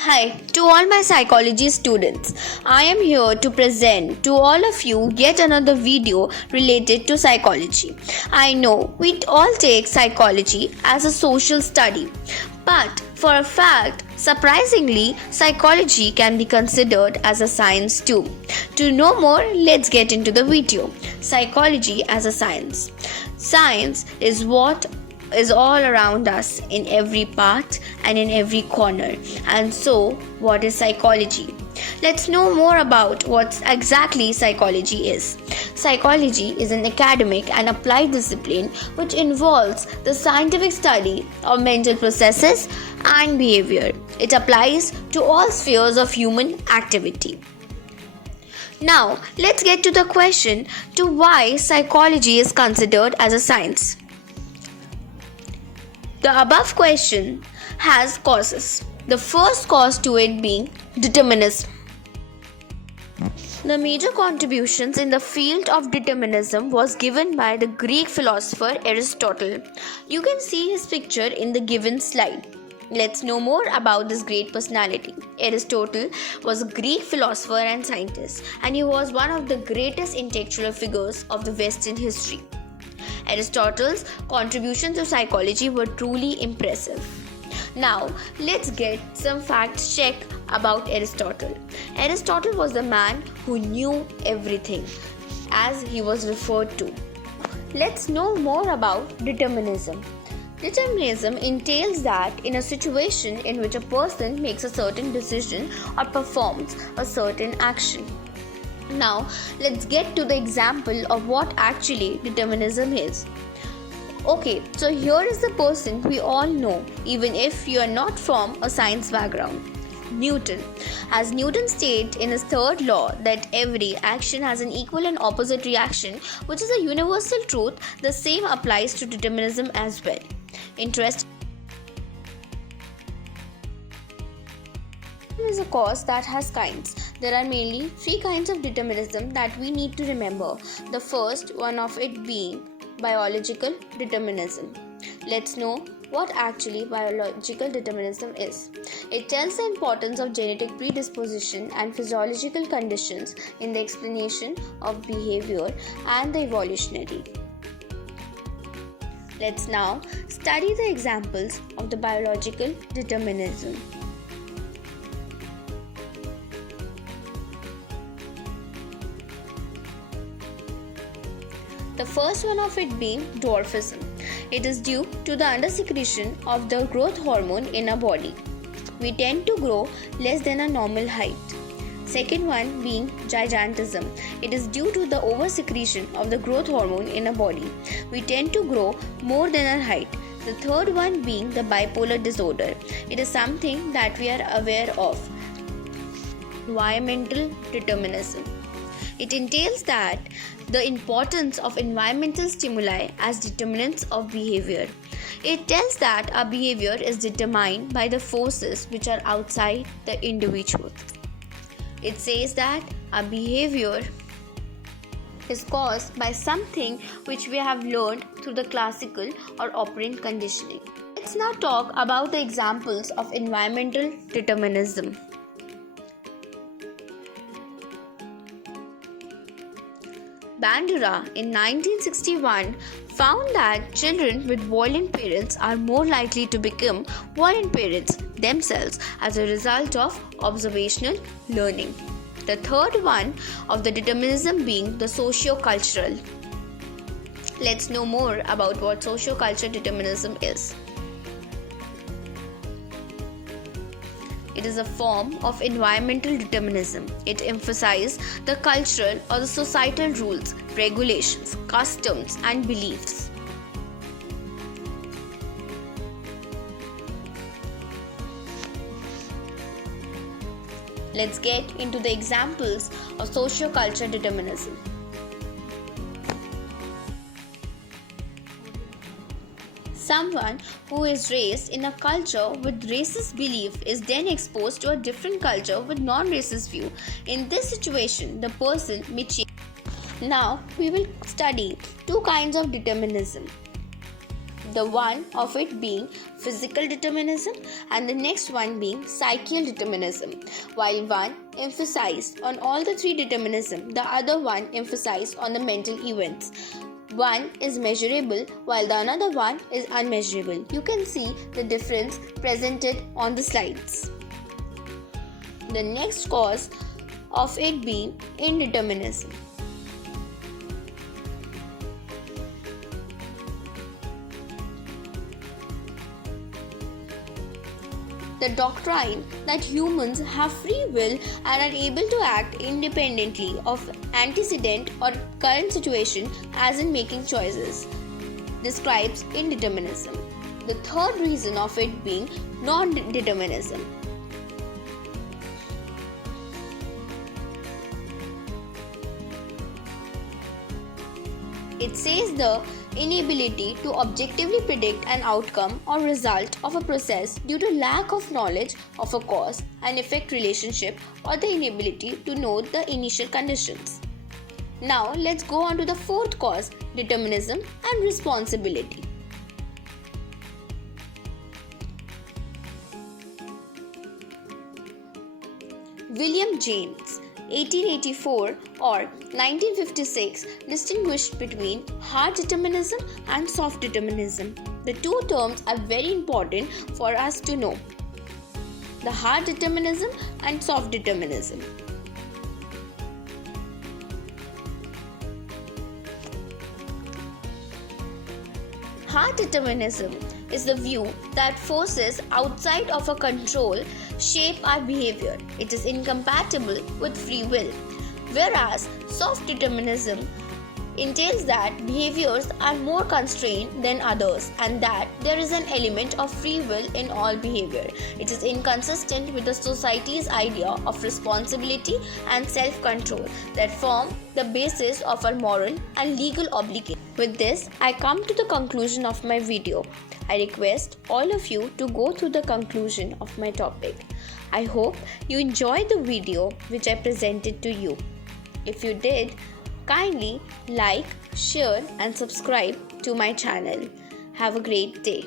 Hi to all my psychology students. I am here to present to all of you yet another video related to psychology. I know we all take psychology as a social study, but for a fact, surprisingly, psychology can be considered as a science too. To know more, let's get into the video. Psychology as a science. Science is what is all around us in every part and in every corner. And so, what is psychology? Let's know more about what exactly psychology is. Psychology is an academic and applied discipline which involves the scientific study of mental processes and behavior. It applies to all spheres of human activity. Now, let's get to the question to why psychology is considered as a science. The above question has causes. The first cause to it being determinism. The major contributions in the field of determinism was given by the Greek philosopher Aristotle. You can see his picture in the given slide. Let's know more about this great personality. Aristotle was a Greek philosopher and scientist, and he was one of the greatest intellectual figures of the Western history. Aristotle's contributions to psychology were truly impressive. Now, let's get some facts check about Aristotle. Aristotle was the man who knew everything, as he was referred to. Let's know more about determinism. Determinism entails that in a situation in which a person makes a certain decision or performs a certain action. Now, let's get to the example of what actually determinism is. Okay, so here is the person we all know, even if you are not from a science background. Newton. As Newton stated in his third law that every action has an equal and opposite reaction, which is a universal truth, the same applies to determinism as well. Interesting is a cause that has kinds. There are mainly three kinds of determinism that we need to remember. The first one of it being biological determinism. Let's know what actually biological determinism is. It tells the importance of genetic predisposition and physiological conditions in the explanation of behavior and the evolutionary. Let's now study the examples of the biological determinism. The first one of it being dwarfism. It is due to the undersecretion of the growth hormone in our body. We tend to grow less than a normal height. Second one being gigantism. It is due to the oversecretion of the growth hormone in our body. We tend to grow more than our height. The third one being the bipolar disorder. It is something that we are aware of. Environmental determinism. It entails that the importance of environmental stimuli as determinants of behavior. It tells that our behavior is determined by the forces which are outside the individual. It says that our behavior is caused by something which we have learned through the classical or operant conditioning. Let's now talk about the examples of environmental determinism. Bandura in 1961 found that children with violent parents are more likely to become violent parents themselves as a result of observational learning. The third one of the determinism being the socio-cultural. Let's know more about what socio-cultural determinism is. It is a form of environmental determinism. It emphasizes the cultural or the societal rules, regulations, customs, and beliefs. Let's get into the examples of socio-cultural determinism. Someone who is raised in a culture with racist belief is then exposed to a different culture with non-racist view. In this situation, the person may change. Now, we will study two kinds of determinism. The one of it being physical determinism and the next one being psychical determinism. While one emphasized on all the three determinism, the other one emphasized on the mental events. One is measurable while the another one is unmeasurable. You can see the difference presented on the slides. The next cause of it being indeterminism. The doctrine that humans have free will and are able to act independently of antecedent or current situation, as in making choices, describes indeterminism. The third reason of it being non-determinism. It says the inability to objectively predict an outcome or result of a process due to lack of knowledge of a cause and effect relationship, or the inability to know the initial conditions. Now let's go on to the fourth cause, determinism and responsibility. William James 1884 or 1956 distinguished between hard determinism and soft determinism. The two terms are very important for us to know. The hard determinism and soft determinism. Hard determinism is the view that forces outside of our control shape our behavior. It is incompatible with free will. Whereas soft determinism entails that behaviors are more constrained than others and that there is an element of free will in all behavior. It is inconsistent with the society's idea of responsibility and self-control that form the basis of our moral and legal obligations. With this, I come to the conclusion of my video. I request all of you to go through the conclusion of my topic. I hope you enjoyed the video which I presented to you. If you did, kindly like, share and subscribe to my channel. Have a great day.